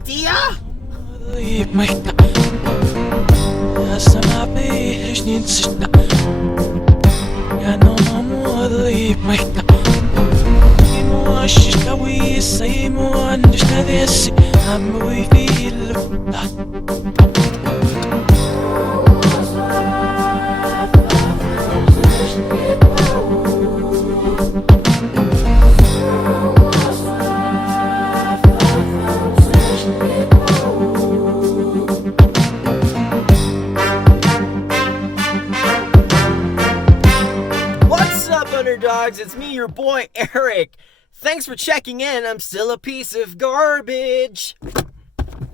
idea? What's up, underdogs? It's me, your boy, Eric. Thanks for checking in. I'm still a piece of garbage.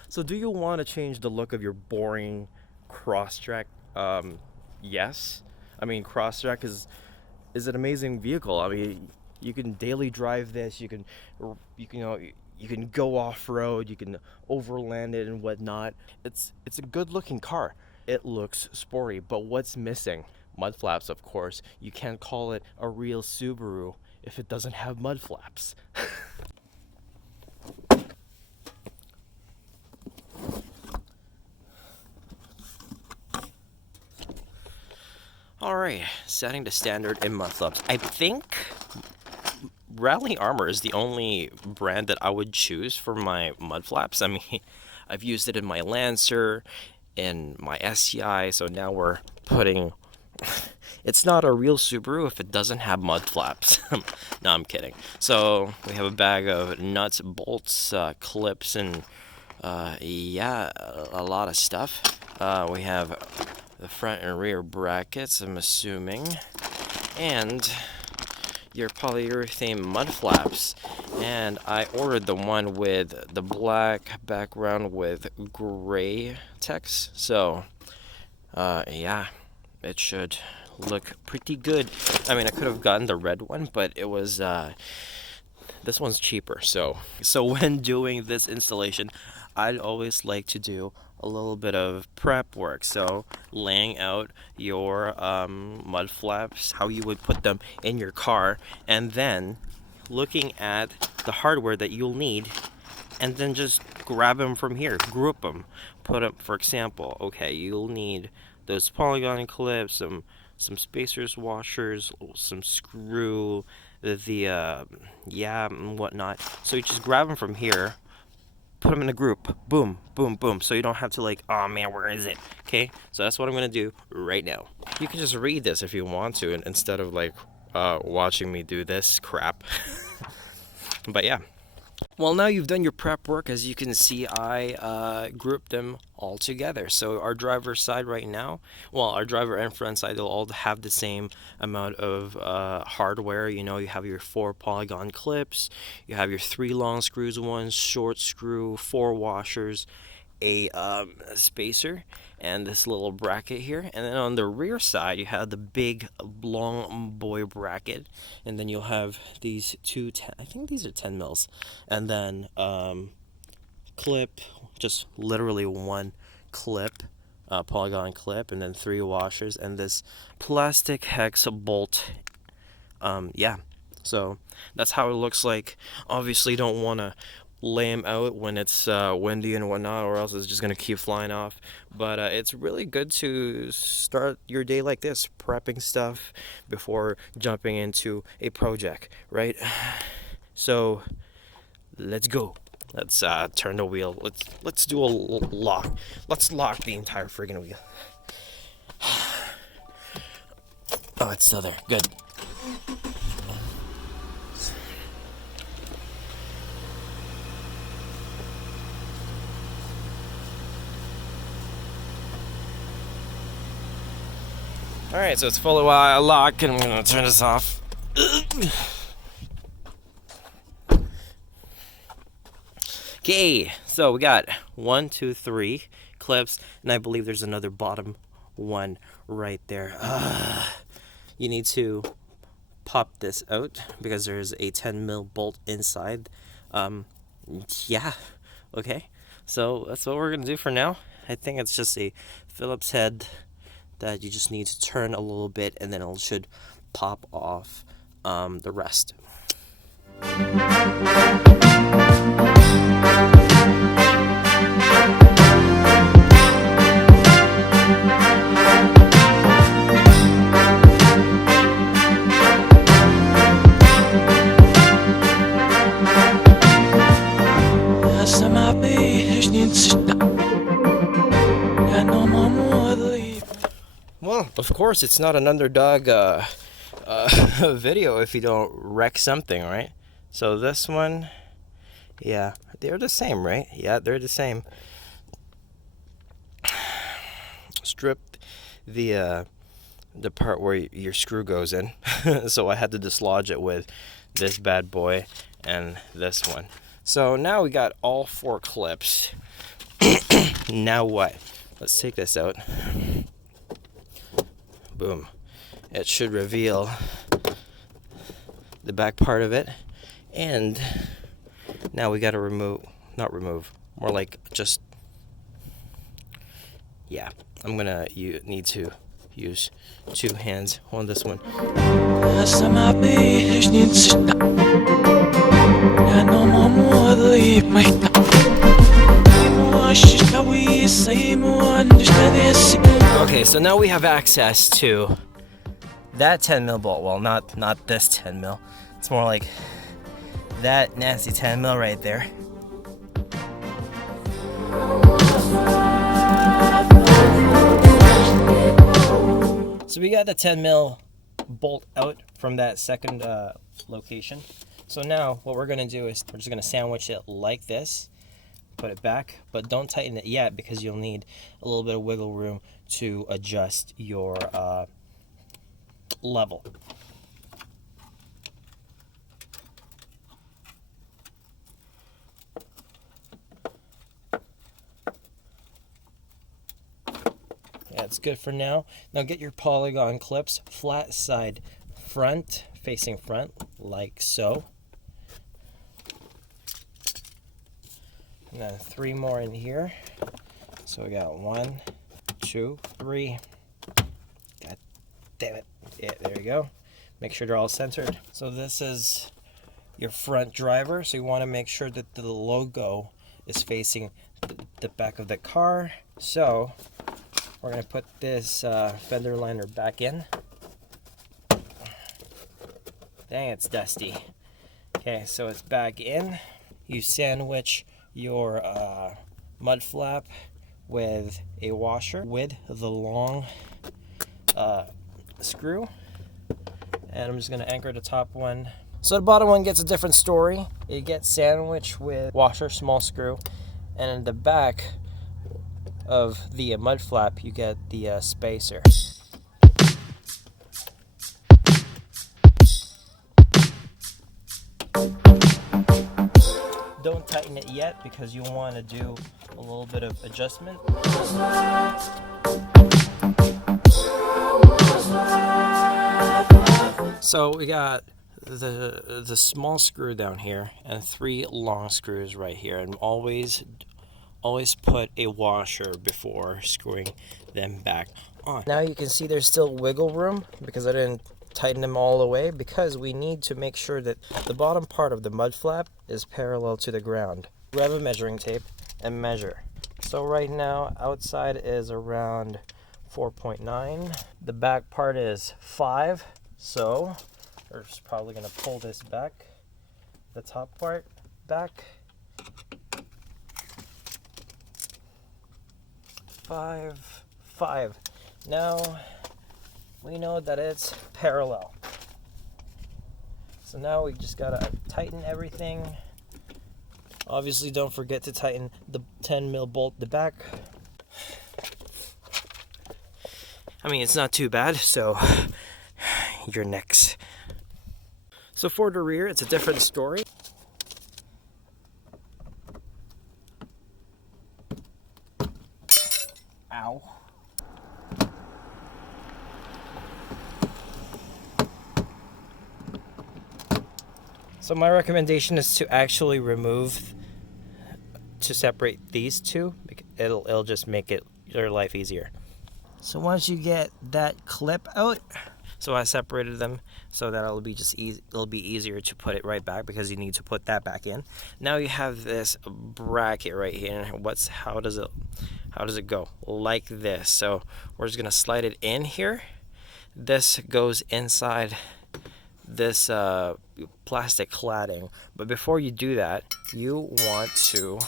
So do you want to change the look of your boring Crosstrek? Yes. I mean, Crosstrek is an amazing vehicle. I mean, you can daily drive this. You can go off-road. You can overland it and whatnot. It's a good-looking car. It looks sporty, but what's missing? Mud flaps, of course. You can't call it a real Subaru if it doesn't have mud flaps. Alright, setting the standard in mud flaps. I think Rally Armor is the only brand that I would choose for my mud flaps. I mean, I've used it in my Lancer, in my SCI, so now we're putting... It's not a real Subaru if it doesn't have mud flaps. No, I'm kidding. So we have a bag of nuts, bolts, clips, and yeah, a lot of stuff. We have the front and rear brackets, I'm assuming, and your polyurethane mud flaps. And I ordered the one with the black background with gray text. So yeah, it should look pretty good. I mean, I could have gotten the red one, but it was this one's cheaper. So when doing this installation, I'd always like to do a little bit of prep work. So laying out your mud flaps, how you would put them in your car, and then looking at the hardware that you'll need, and then just grab them from here, group them, put them. For example, okay, you'll need those polygon clips, some spacers, washers, some screw, yeah, and whatnot. So you just grab them from here, put them in a group, boom, boom, boom, so you don't have to like, oh man, where is it? Okay, so that's what I'm gonna do right now. You can just read this if you want to, instead of like watching me do this crap. But yeah. Well, now you've done your prep work. As you can see, I grouped them all together. So our driver's side right now, well, our driver and front side, they'll all have the same amount of hardware. You know, you have your 4 polygon clips, you have your 3 long screws, 1 short screw, 4 washers, a spacer, and this little bracket here. And then on the rear side, you have the big long boy bracket, and then you'll have these two I think these are 10 mils, and then clip, just literally 1 clip, polygon clip, and then 3 washers, and this plastic hex bolt. Yeah, so that's how it looks like. Obviously, you don't want to lay them out when it's windy and whatnot, or else it's just gonna keep flying off. But it's really good to start your day like this, prepping stuff before jumping into a project, right? So let's go. Let's turn the wheel. Let's do a lock. Let's lock the entire friggin' wheel. Oh, it's still there. Good. Alright, so it's fully locked, and I'm gonna turn this off. Okay, so we got 1, 2, 3 clips, and I believe there's another bottom one right there. You need to pop this out because there's a 10 mil bolt inside. Yeah, okay, so that's what we're gonna do for now. I think it's just a Phillips head that you just need to turn a little bit, and then it should pop off the rest. Well, of course, it's not an underdog video if you don't wreck something, right? So this one, yeah, they're the same, right? Yeah, they're the same. Strip the part where your screw goes in. So I had to dislodge it with this bad boy and this one. So now we got all 4 clips. Now what? Let's take this out. Boom. It should reveal the back part of it. And now we gotta more like just, yeah, I'm gonna need to use 2 hands on this one. Okay, so now we have access to that 10mm bolt. Well, not this 10mm. It's more like that nasty 10mm right there. So we got the 10mm bolt out from that second location. So now what we're gonna do is we're just gonna sandwich it like this, put it back, but don't tighten it yet because you'll need a little bit of wiggle room to adjust your level. That's good for now. Now get your polygon clips, flat side front, facing front, like so. And then 3 more in here. So we got 1, 2, 3. God damn it. Yeah, there you go. Make sure they're all centered. So this is your front driver. So you want to make sure that the logo is facing the back of the car. So we're going to put this fender liner back in. Dang, it's dusty. Okay, so it's back in. You sandwich your mud flap with a washer with the long screw. And I'm just going to anchor the top one. So the bottom one gets a different story. It gets sandwiched with washer, small screw. And in the back of the mud flap, you get the spacer. Don't tighten it yet because you want to do a little bit of adjustment. So we got the small screw down here and 3 long screws right here, and always put a washer before screwing them back on. Now you can see there's still wiggle room because I didn't tighten them all the way, because we need to make sure that the bottom part of the mud flap is parallel to the ground. Grab a measuring tape and measure. So right now outside is around 4.9. The back part is 5. So we're just probably going to pull this back, the top part back. 5. Now we know that it's parallel. So now we just gotta tighten everything. Obviously don't forget to tighten the 10mm bolt the back. I mean, it's not too bad, so you're next. So for the rear, it's a different story. Ow. So my recommendation is to actually separate these two. It'll just make your life easier. So once you get that clip out, so I separated them so that it'll be easier to put it right back, because you need to put that back in. Now you have this bracket right here. How does it go? Like this. So we're just gonna slide it in here. This goes inside this plastic cladding, but before you do that, you want to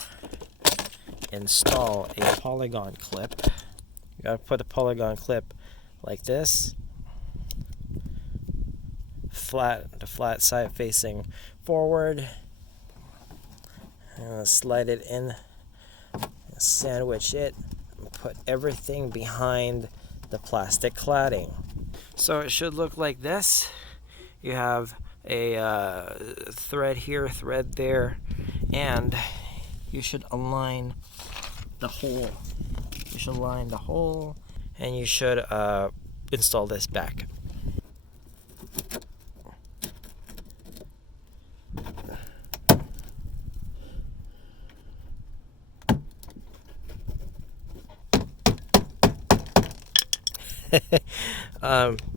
install a polygon clip. You gotta put a polygon clip like this, the flat side facing forward, and slide it in, sandwich it, and put everything behind the plastic cladding. So it should look like this. You have a thread here, thread there, and you should align the hole. You should line the hole, and you should install this back.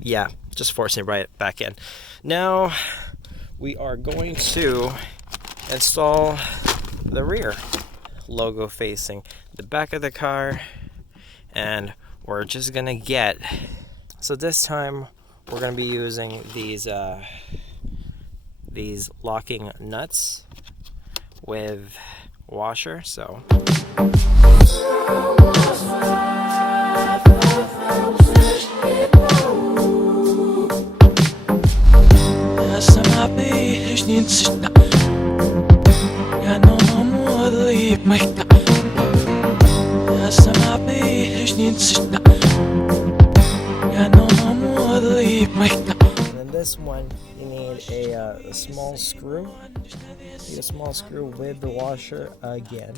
Yeah, just forcing it right back in. Now we are going to install the rear logo facing the back of the car, and we're just gonna get, so this time we're gonna be using these locking nuts with washer. So and then this one, you need a small screw. Need a small screw with the washer again.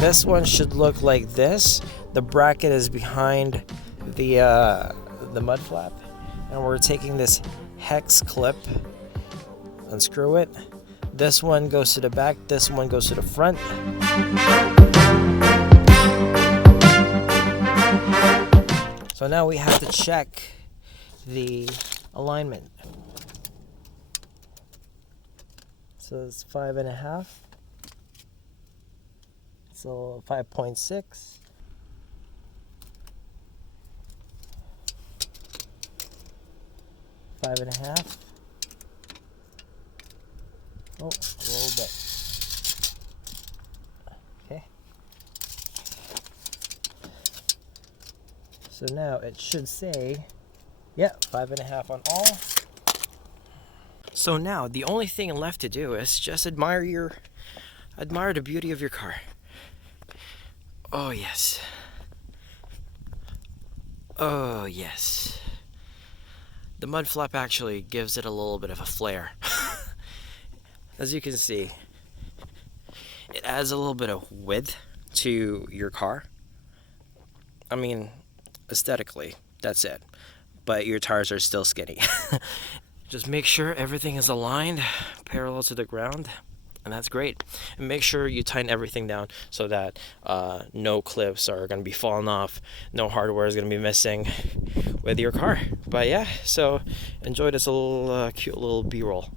This one should look like this. The bracket is behind the mud flap, and we're taking this hex clip, unscrew it. This one goes to the back, this one goes to the front. So now we have to check the alignment. So it's 5.5. So 5.6. 5.5. Oh, a little bit. Okay. So now it should say, yeah, 5.5 on all. So now the only thing left to do is just admire the beauty of your car. Oh yes. Oh yes. The mud flap actually gives it a little bit of a flair. As you can see, it adds a little bit of width to your car. I mean, aesthetically, that's it. But your tires are still skinny. Just make sure everything is aligned, parallel to the ground, and that's great. And make sure you tighten everything down so that no clips are going to be falling off, no hardware is going to be missing with your car. But yeah, so enjoy this little cute little B-roll.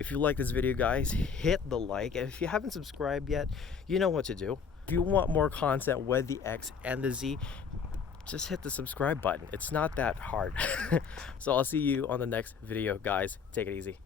If you like this video, guys, hit the like, and if you haven't subscribed yet, you know what to do. If you want more content with the X and the Z, just hit the subscribe button. It's not that hard. So I'll see you on the next video, guys. Take it easy.